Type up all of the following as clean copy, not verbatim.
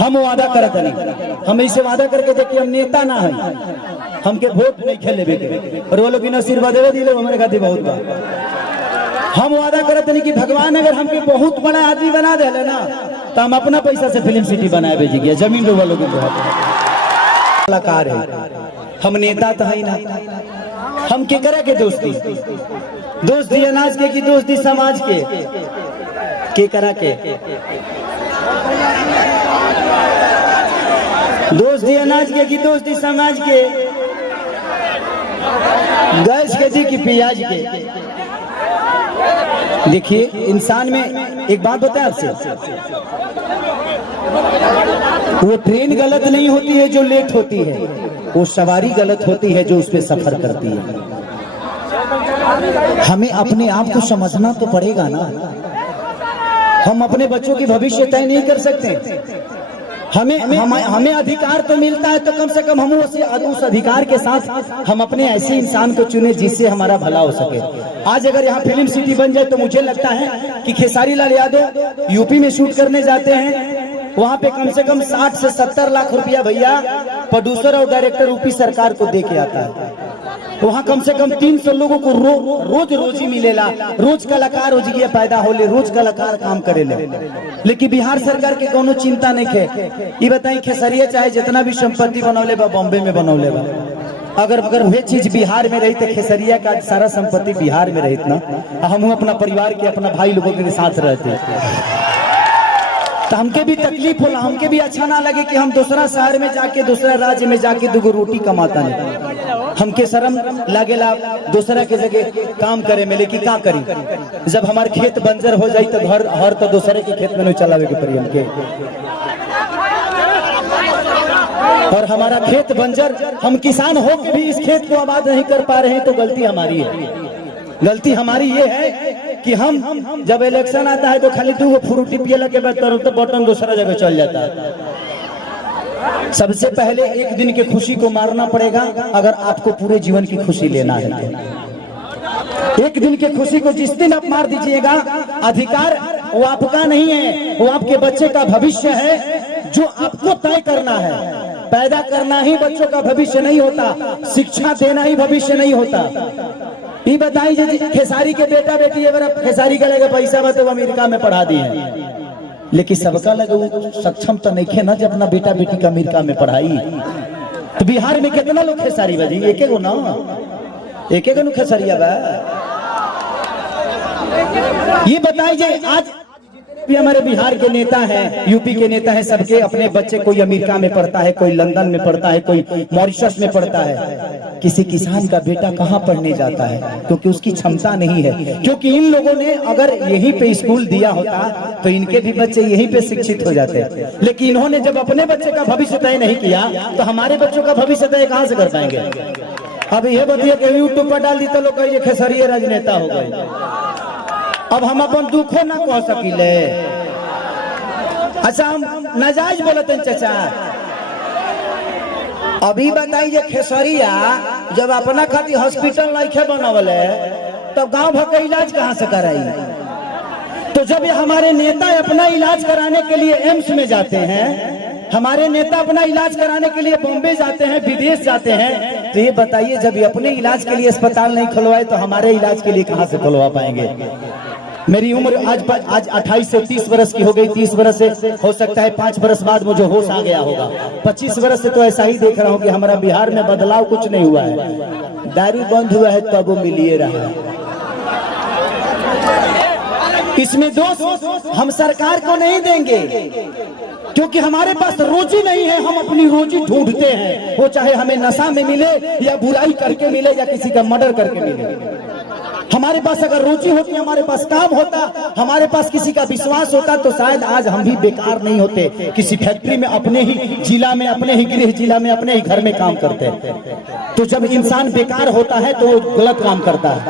हम वादा करत नहीं, हम ऐसे वादा करके देखिए हम नेता ना है, हमके वोट नहीं खेले बेके और वो लोग बिना आशीर्वाद देवे दिले हमारे खातिर बहुत बा। हम वादा करत नहीं कि भगवान अगर हमके बहुत बड़ा आदमी बना देले ना तो हम अपना पैसा से फिल्म सिटी बनाए भेजिए, जमीन रो वालों के कलाकार है, हम नेता तो है ना। हम के करे के दोस्ती, दोस्ती अनाज के की दोस्ती समाज के करा के दोस्ती अनाज के की दोस्ती समाज के, गैस के दी की प्याज के। देखिए इंसान में एक बात बताए आपसे, वो ट्रेन गलत नहीं होती है जो लेट होती है, वो सवारी गलत होती है जो उस पर सफर करती है। हमें अपने आप को समझना तो पड़ेगा ना, हम अपने बच्चों की भविष्य तय नहीं कर सकते। हमें अधिकार तो मिलता है तो कम से कम हम उस अधिकार के साथ हम अपने ऐसे इंसान को चुने जिससे हमारा भला हो सके। आज अगर यहाँ फिल्म सिटी बन जाए तो मुझे लगता है कि खेसारी लाल यादव यूपी में शूट करने जाते हैं, वहाँ पे कम से कम 60 से 70 लाख रुपया भैया प्रोड्यूसर और डायरेक्टर यूपी सरकार को दे के आता है। वहाँ कम से कम 300 लोगों को रोज रोजी मिलेला, रोज कलाकार हो जी पैदा होले, रोज कलाकार काम करेले। लेकिन बिहार सरकार के कोनो चिंता नहीं है। ये बताई खेसरिया चाहे जितना भी संपत्ति बनौले बा बॉम्बे में बनौले बा, अगर वे चीज बिहार में रही तो खेसरिया का सारा संपत्ति बिहार में रहित ना, हम अपना परिवार के अपना भाई लोगों के साथ रहते तो हमके भी तकलीफ होला, हमके भी अच्छा ना लगे कि हम दूसरा शहर में जाके दूसरा राज्य में जाके दुगो रोटी कमाता नहीं। हमके शर्म लागेला दूसरा के जगह काम करे में, लेकिन क्या करी जब हमारे खेत बंजर हो जाये तो घर हर तो दूसरे के खेत में नहीं चलावे के पड़ी हमके, और हमारा खेत बंजर, हम किसान हो के भी इस खेत को आबाद नहीं कर पा रहे हैं तो गलती हमारी है। गलती हमारी ये है कि हम जब इलेक्शन आता है तो खाली 2 फ्रूटी पियला के बाद तो बटन दूसरा जगह चल जाता है। सबसे पहले एक दिन की खुशी को मारना पड़ेगा अगर आपको पूरे जीवन की खुशी लेना है। एक दिन की खुशी को जिस दिन आप मार दीजिएगा, अधिकार वो आपका नहीं है, वो आपके बच्चे का भविष्य है जो आपको तय करना है। पैदा करना ही बच्चों का भविष्य नहीं होता, शिक्षा देना ही भविष्य नहीं होता। ये बताई खेसारी के बेटा बेटी अगर खेसारी का लगे पैसा बा तो अमेरिका में पढ़ा दी है, लेकिन सबका लगे सक्षम तो नहीं खे ना जब अपना बेटा बेटी का अमेरिका में पढ़ाई। तो बिहार में कितना लोग खेसारी बाजी, एक गो ना, एक गो खेसरिया बा। ये बताइए आज भी हमारे बिहार के नेता हैं, यूपी के नेता हैं, सबके अपने बच्चे कोई अमेरिका में पढ़ता है, कोई लंदन में पढ़ता है, कोई मॉरिशस में पढ़ता है। किसी किसान का बेटा कहाँ पढ़ने जाता है क्योंकि उसकी क्षमता नहीं है। क्योंकि इन लोगों ने अगर यहीं पे स्कूल दिया होता तो इनके भी बच्चे यहीं पे शिक्षित हो जाते, लेकिन इन्होंने जब अपने बच्चे का भविष्य तय नहीं किया तो हमारे बच्चों का भविष्य तय कहाँ से कर पाएंगे। अब ये बताइए कि यूट्यूब पर डाल दी तो लोग ये खेसरिया राजनेता हो गए। अब हम अपन दुखो ना कह सकिले। अच्छा हम नाजायज बोलते हैं चाचा। अभी बताइए खेसरिया जब अपना खातिर हॉस्पिटल नहीं बनावले तो गांव भर का इलाज कहां से कराई। तो जब ये हमारे नेता अपना इलाज कराने के लिए एम्स में जाते हैं, हमारे नेता अपना इलाज कराने के लिए बॉम्बे जाते हैं, विदेश जाते हैं, तो ये बताइए जब ये अपने इलाज के लिए अस्पताल नहीं खुलवाए तो हमारे इलाज के लिए कहां से खुलवा पाएंगे। मेरी उम्र आज 28 से 30 वर्ष की हो गई। 30 वर्ष से हो सकता है 5 वर्ष बाद मुझे होश आ गया होगा। 25 वर्ष से तो ऐसा ही देख रहा हूँ कि हमारा बिहार में बदलाव कुछ नहीं हुआ है। दारू बंद हुआ है तब वो मिलिए रहा है। इसमें दोष हम सरकार को नहीं देंगे क्योंकि हमारे पास रोजी नहीं है। हम अपनी रोजी ढूंढते हैं, वो चाहे हमें नशा में मिले या बुराई करके मिले या किसी का मर्डर करके मिले। हमारे पास अगर रोजी होती, हमारे पास काम होता, हमारे पास किसी का विश्वास होता तो शायद आज हम भी बेकार नहीं होते। किसी फैक्ट्री में अपने ही जिला में, अपने ही गृह जिला में, अपने ही घर में काम करते। तो जब इंसान बेकार होता है तो वो गलत काम करता है।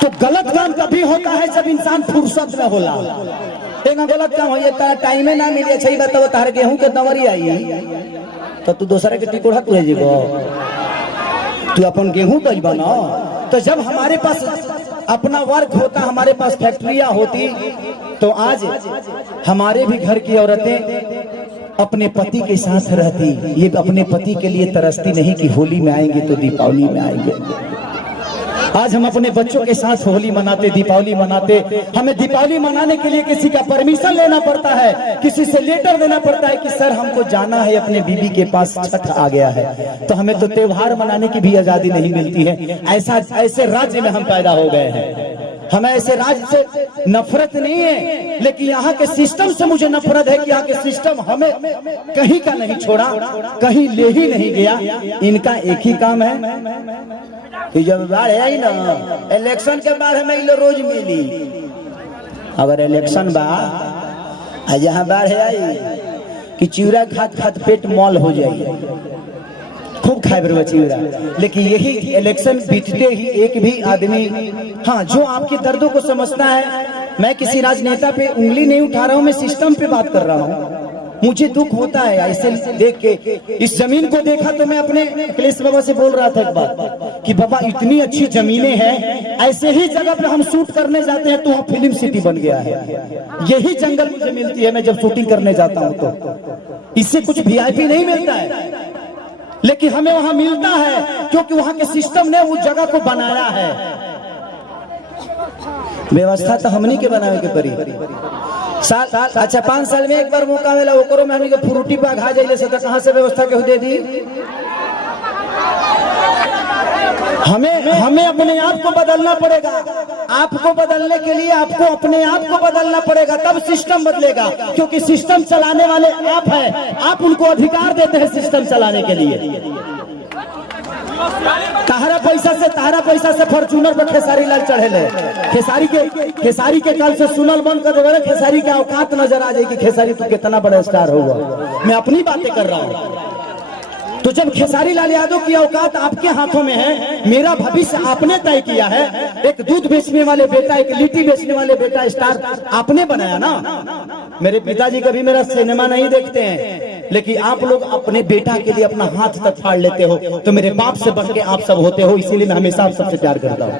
तो गलत काम तभी होता है जब इंसान फुर्सत में होला। एक गलत काम हो जाता है, टाइम ना मिले, सही बताओ तार गेहूं के दवरी आई तो तू दूसरा के टिकोड़ा तू जीवो, तू अपन गेहूं दईबा ना। तो जब हमारे पास अपना वर्क होता, हमारे पास फैक्ट्रियां होती तो आज हमारे भी घर की औरतें अपने पति के साथ रहती, ये अपने पति के लिए तरसती नहीं कि होली में आएंगे तो दीपावली में आएंगे। आज हम अपने बच्चों के साथ होली मनाते, दीपावली मनाते। हमें दीपावली मनाने के लिए किसी का परमिशन लेना पड़ता है, किसी से लेटर देना पड़ता है कि सर हमको जाना है अपने बीबी के पास, छठ आ गया है। तो हमें तो त्योहार मनाने की भी आजादी नहीं मिलती है। ऐसे राज्य में हम पैदा हो गए हैं। हमें ऐसे राज्य से नफरत नहीं है, लेकिन यहाँ के सिस्टम से मुझे नफरत है कि यहाँ के सिस्टम हमें कहीं का नहीं छोड़ा, कहीं ले ही नहीं गया। इनका एक ही काम है कि जब बाढ़ आई ना, इलेक्शन के बाद हमें लो रोज मिली। अगर इलेक्शन बा जहाँ बाढ़ आई कि चिवड़ा खात खात पेट मॉल हो जाए, खूब खाए बरवा चिवड़ा। लेकिन यही इलेक्शन बीतते ही एक भी आदमी, हाँ, जो आपके दर्दों को समझता है। मैं किसी राजनेता पे उंगली नहीं उठा रहा हूँ, मैं सिस्टम पे बात कर रहा हूँ। मुझे दुख होता है ऐसे देख के। इस जमीन को देखा तो मैं अपने अखिलेश बाबा से बोल रहा था एक बात कि बाबा इतनी अच्छी जमीनें हैं, ऐसे ही जगह पे हम शूट करने जाते हैं तो वहाँ फिल्म सिटी बन गया है। यही जंगल मुझे मिलती है मैं जब शूटिंग करने जाता हूँ तो। इससे कुछ वीआईपी नहीं मिलता है, लेकिन हमें वहां मिलता है क्योंकि वहां के सिस्टम ने उस जगह को बनाया है। व्यवस्था तो हमनी के बनावे के पड़ी। अच्छा 5 साल में एक बार मौका मिला, ओकरो में हमनी के फ्रूटी पे घा जाइले से तो कहां से व्यवस्था के दे दी। हमें अपने आप को बदलना पड़ेगा। आपको बदलने के लिए आपको अपने आप को बदलना पड़ेगा, तब सिस्टम बदलेगा। क्योंकि सिस्टम चलाने वाले आप हैं, आप उनको अधिकार देते हैं सिस्टम चलाने के लिए। तारा पैसा से फॉर्च्यूनर पर खेसारी लाल चढ़े ले। खेसारी के कल से सुनल बंद कर देवे। खेसारी के औकात नजर आ जाए कि खेसारी तो कितना बड़ा स्टार होगा। मैं अपनी बातें कर रहा हूँ। तो जब खेसारी लाल यादव की औकात आपके हाथों में है, मेरा भविष्य आपने तय किया है। एक दूध बेचने वाले बेटा, एक लिट्टी बेचने वाले बेटा स्टार आपने बनाया ना। मेरे पिताजी कभी मेरा सिनेमा नहीं देखते हैं, लेकिन आप लोग अपने बेटा के लिए अपना हाथ तक फाड़ लेते हो। तो मेरे बाप से बढ़ के आप सब होते हो, इसीलिए मैं हमेशा आप सबसे प्यार करता हूँ।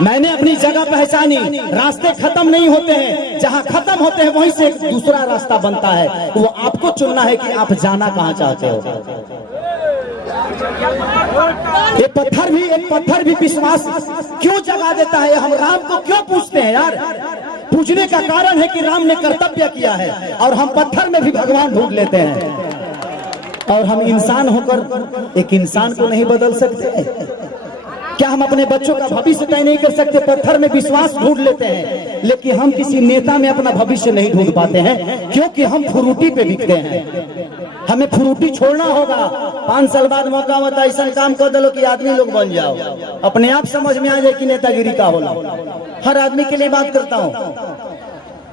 मैंने अपनी जगह पहचानी। रास्ते खत्म नहीं होते हैं, जहां खत्म होते हैं वहीं से एक दूसरा रास्ता बनता है। वो आपको चुनना है कि आप जाना कहां चाहते हो। एक पत्थर भी विश्वास क्यों जगा देता है। हम राम को क्यों पूछते हैं यार? पूछने का कारण है कि राम ने कर्तव्य किया है, और हम पत्थर में भी भगवान ढूंढ लेते हैं। और हम इंसान होकर एक इंसान को नहीं बदल सकते। क्या हम अपने बच्चों का भविष्य तय नहीं कर सकते? पत्थर में विश्वास ढूंढ लेते हैं, लेकिन हम किसी नेता में अपना भविष्य नहीं ढूंढ पाते हैं, क्योंकि हम फ्रूटी पे बिकते हैं। हमें फ्रूटी छोड़ना होगा। 5 साल बाद मौका होता है, ऐसा काम कर दो कि आदमी लोग बन जाओ। अपने आप समझ में आ जाए कि नेतागिरी का होला। हर आदमी के लिए बात करता हूँ।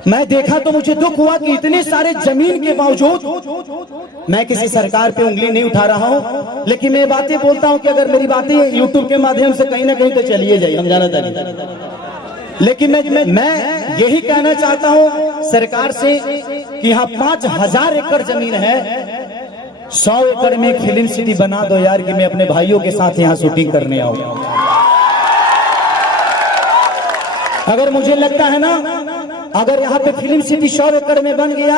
मैं देखा तो मुझे दुख हुआ कि इतने सारे जमीन के बावजूद, मैं किसी सरकार पे उंगली नहीं उठा रहा हूं, लेकिन मैं बातें बोलता हूं कि अगर मेरी बातें यूट्यूब के माध्यम से कहीं ना कहीं तो चलिए जाए, हम जाना था। लेकिन मैं यही कहना चाहता हूं सरकार से कि यहाँ 5000 एकड़ जमीन है, 100 एकड़ में एक फिल्म सिटी बना दो यार, कि मैं अपने भाइयों के साथ यहाँ शूटिंग करने आऊं। अगर मुझे लगता है ना, अगर यहाँ पे फिल्म सिटी 100 एकड़ में बन गया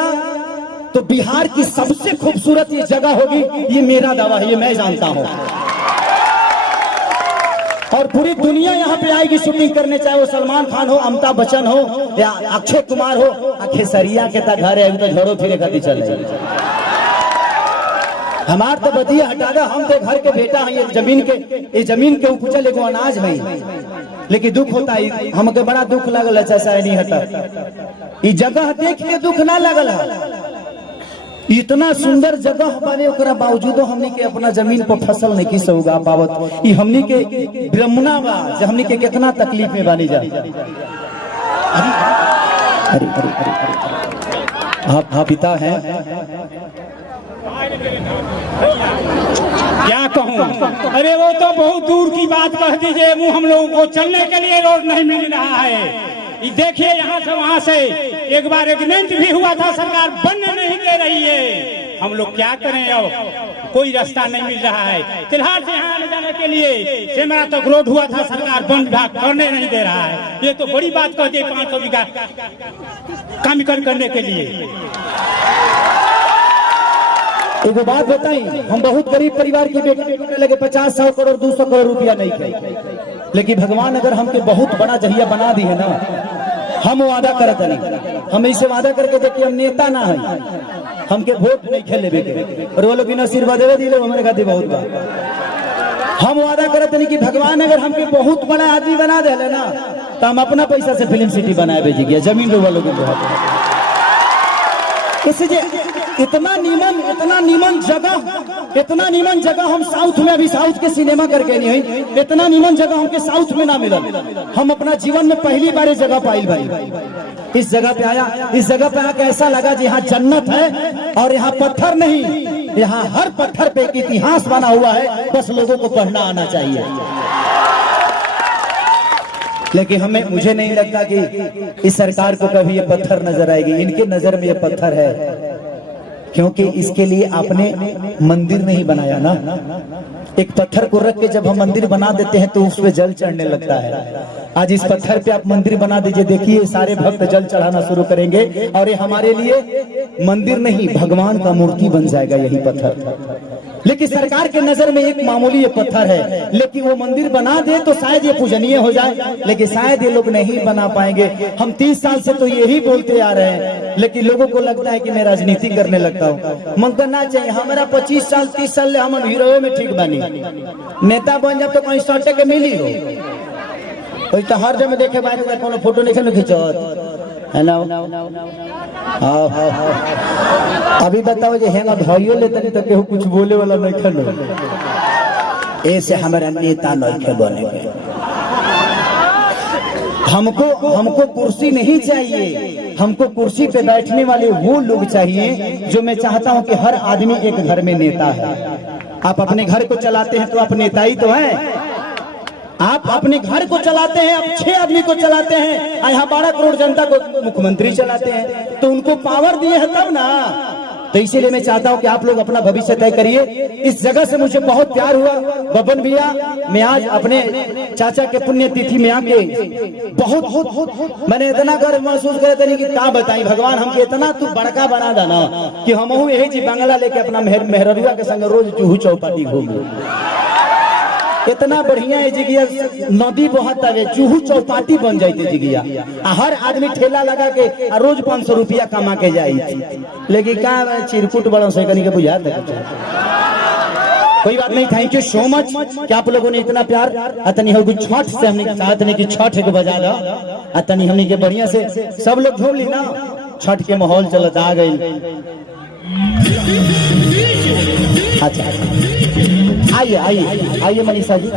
तो बिहार की सबसे खूबसूरत ये जगह होगी। ये मेरा दावा है, ये मैं जानता हूँ। और पूरी दुनिया यहाँ पे आएगी शूटिंग करने, चाहे वो सलमान खान हो, अमिताभ बच्चन हो, या अक्षय कुमार हो। खेसरिया के ता घर है तो झोड़ो फिरे खाती चले। हमार तो बतिया हटा दो, हम तो घर के बेटा हैं। ये जमीन के उपजल एगो अनाज है। लेकिन दुख होता है, हमके बड़ा दुख लगल है। ऐसा नहीं हटा, ये जगह देख के दुख ना लगल है। इतना सुंदर जगह बने, ओकरा बावजूदो हमनी के अपना जमीन पर फसल नहीं किस उगा पावत। ये हमनी के ब्रह्मणा बा, हमनी के कितना तकलीफ में बानी जा। आप पिता हैं, क्या कहूँ? अरे वो तो बहुत दूर की बात कह दीजिए। वो हम लोगों को चलने के लिए रोड नहीं मिल रहा है। देखिए यहाँ से वहाँ से एक बार एग्रीमेंट भी हुआ था, सरकार बनने नहीं दे रही है। हम लोग क्या करें, अब कोई रास्ता नहीं मिल रहा है। तिल्हार से यहाँ आने जाने के लिए सेमरा तक रोड हुआ था, सरकार वन विभाग करने नहीं दे रहा है। ये तो बड़ी बात कहती है 500 बीघा काम करने के लिए। एक बात बताई, हम बहुत गरीब परिवार के बेटे लगे 50-100 करोड़ 200 करोड़ रुपया नहीं थे, लेकिन भगवान अगर हमके बहुत बड़ा जहिया बना दी है ना, हम वादा करत नहीं, हम ऐसे वादा करके देखिए हम नेता ना है, हमके वोट नहीं खेले बेटे और वो लोग बिना आशीर्वाद दे दिले हमारे खातिर बहुत बा। हम वादा करत नहीं कि भगवान अगर हमके बहुत बड़ा आदमी बना दे ना, तो हम अपना पैसा से फिल्म सिटी बनाए भेजी गया, जमीन लोग लोगों को इसलिए इतना नीमन जगह हम साउथ में, अभी साउथ के सिनेमा करके नहीं है, इतना नीमन जगह हमके साउथ में ना मिला। हम अपना जीवन में पहली बार इस जगह पाई भाई, इस जगह पे आया, इस जगह पे आके ऐसा लगा जी यहाँ जन्नत है और यहाँ पत्थर नहीं, यहाँ हर पत्थर पे एक इतिहास बना हुआ है, बस लोगों को पढ़ना आना चाहिए। लेकिन मुझे नहीं लगता कि इस सरकार को कभी ये पत्थर नजर आएगी, इनके नजर में ये पत्थर है, क्योंकि इसके लिए आपने मंदिर नहीं बनाया ना। एक पत्थर को रख के जब हम मंदिर बना देते हैं तो उसमें जल चढ़ने लगता है। आज इस पत्थर पे आप मंदिर बना दीजिए, देखिए सारे भक्त जल चढ़ाना शुरू करेंगे और ये हमारे लिए मंदिर नहीं भगवान का मूर्ति बन जाएगा यही पत्थर। लेकिन सरकार के नजर में एक मामूली ये पत्थर है, लेकिन वो मंदिर बना दे तो शायद ये पूजनीय हो जाए, लेकिन शायद ये लोग नहीं बना पाएंगे। हम 30 साल से तो यही बोलते आ रहे हैं, लेकिन लोगों को लगता है कि मैं राजनीति करने लगता हूँ। मन करना चाहिए हमारा 25 साल 30 साल हम हीरो में ठीक बनी, नेता बन जाए तो कहीं सटे के मिली हो, तो हर जगह देखे बारे कोनो फोटो नहीं खींचत है ना। अभी बताओ जे हेंगा भाइयों लेते नहीं तो केहू कुछ बोले वाला नहीं खलो, ऐसे हमारा नेता नहीं बने। हमको कुर्सी नहीं चाहिए, हमको कुर्सी पे बैठने वाले वो लोग चाहिए जो मैं चाहता हूं कि हर आदमी एक घर में नेता है। आप अपने घर को चलाते हैं तो आप नेता ही तो है। आप अपने घर को चलाते हैं, आप 6 आदमी को चलाते हैं, यहाँ 12 करोड़ जनता को मुख्यमंत्री चलाते हैं, तो उनको पावर दिए है तब ना। तो इसीलिए मैं चाहता हूं कि आप लोग अपना भविष्य तय करिए। इस जगह से मुझे बहुत प्यार हुआ बबन भैया, मैं आज अपने चाचा के पुण्यतिथि में आके बहुत मैंने इतना गर्व महसूस करे तरी कि क्या बताई, भगवान हमके इतना तू बड़का बना देना कि हम यही जी बंगला लेके अपना मेहरुआ के संग रोज चूहू चौपाटी घूमू। इतना बढ़िया है जिगिया, नदी बहुत आगे चूहू चौपाटी बन जाती जिगिया, हर आदमी ठेला लगा के रोज 500 रुपया कमा के जाई। लेकिन क्या चिरकुट बड़ों से कहीं के बुझात है, कोई बात नहीं। थैंक यू सो मच कि आप लोगों ने इतना प्यार अतनी हो। छठ से हमने चाहते नहीं कि छठ के बजा दो अतनी हमने के बढ़िया से सब लोग झूम ली ना, छठ के माहौल चलत आ गई। अच्छा आइए आइए आइए मनीषा जी।